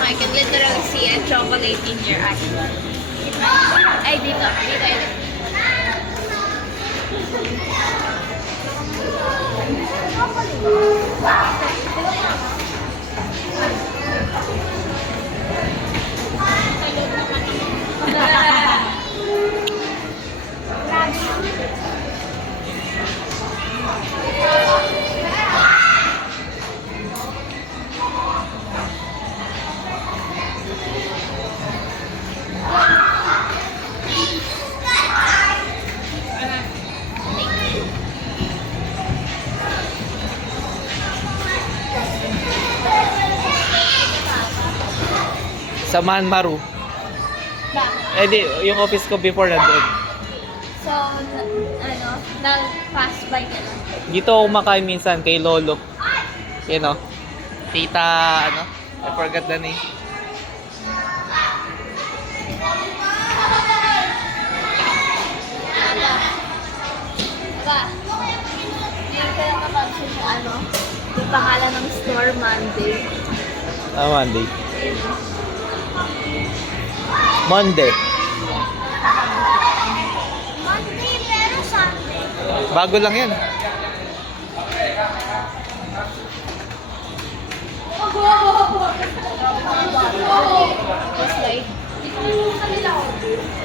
I can literally see a chocolate in your eye. Ay, dito. Dito, dito. Sa Manmaru. Bakit? Eh di, yung office ko before nandun. So, nag-pass by ka lang. Dito ako kumakain minsan kay Lolo. Yun o. Tita, ano? I forgot the name. Diba? Ngayon ko lang napansin sa yung pangalan ng store, Monday. Ah, Monday. Monday. Monday, pero Sunday. Bago lang yan. Just like, dito mo kanila order.